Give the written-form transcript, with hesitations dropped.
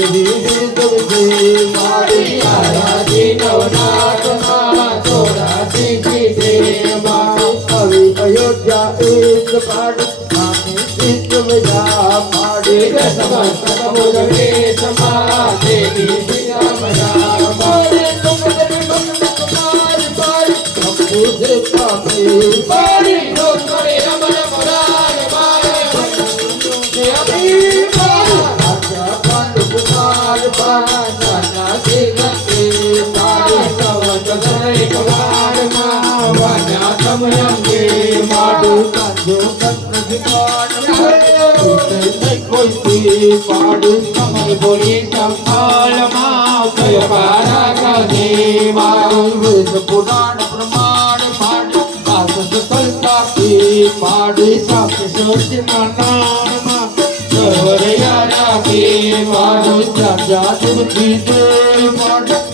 દેવી વીરગવસે મારી આરાધી નવનાથમાં ચોરાસી દેવા હવે અયોધ્યા એક પાડ માની સિદ્ધ મજા પાડે સમસ્ત બોલવે સમા દેવી સિયામરા મારે તુમરે મન કુમાર પાડ અપુજે પાપે મારી લોકરે રમણ મરાર મારે કે અભી રાજા પાંડ કુમાર પાડ નાના સિંહતે મારે સવત ગરે કુમાર માં વાના સમયંગે માડુ કાજો સત્રજિકાન કોઈ પાડુ સમય બોલી સંભાળમાં કયો પારા કહે મારું વેદ પુરાણ પ્રમાણ પાડુ આસદ કલ્પા કી પાડુ સાપ સત્યના નામમાં સવરયા રાખે મારું જાજા તુમથી દે પાડુ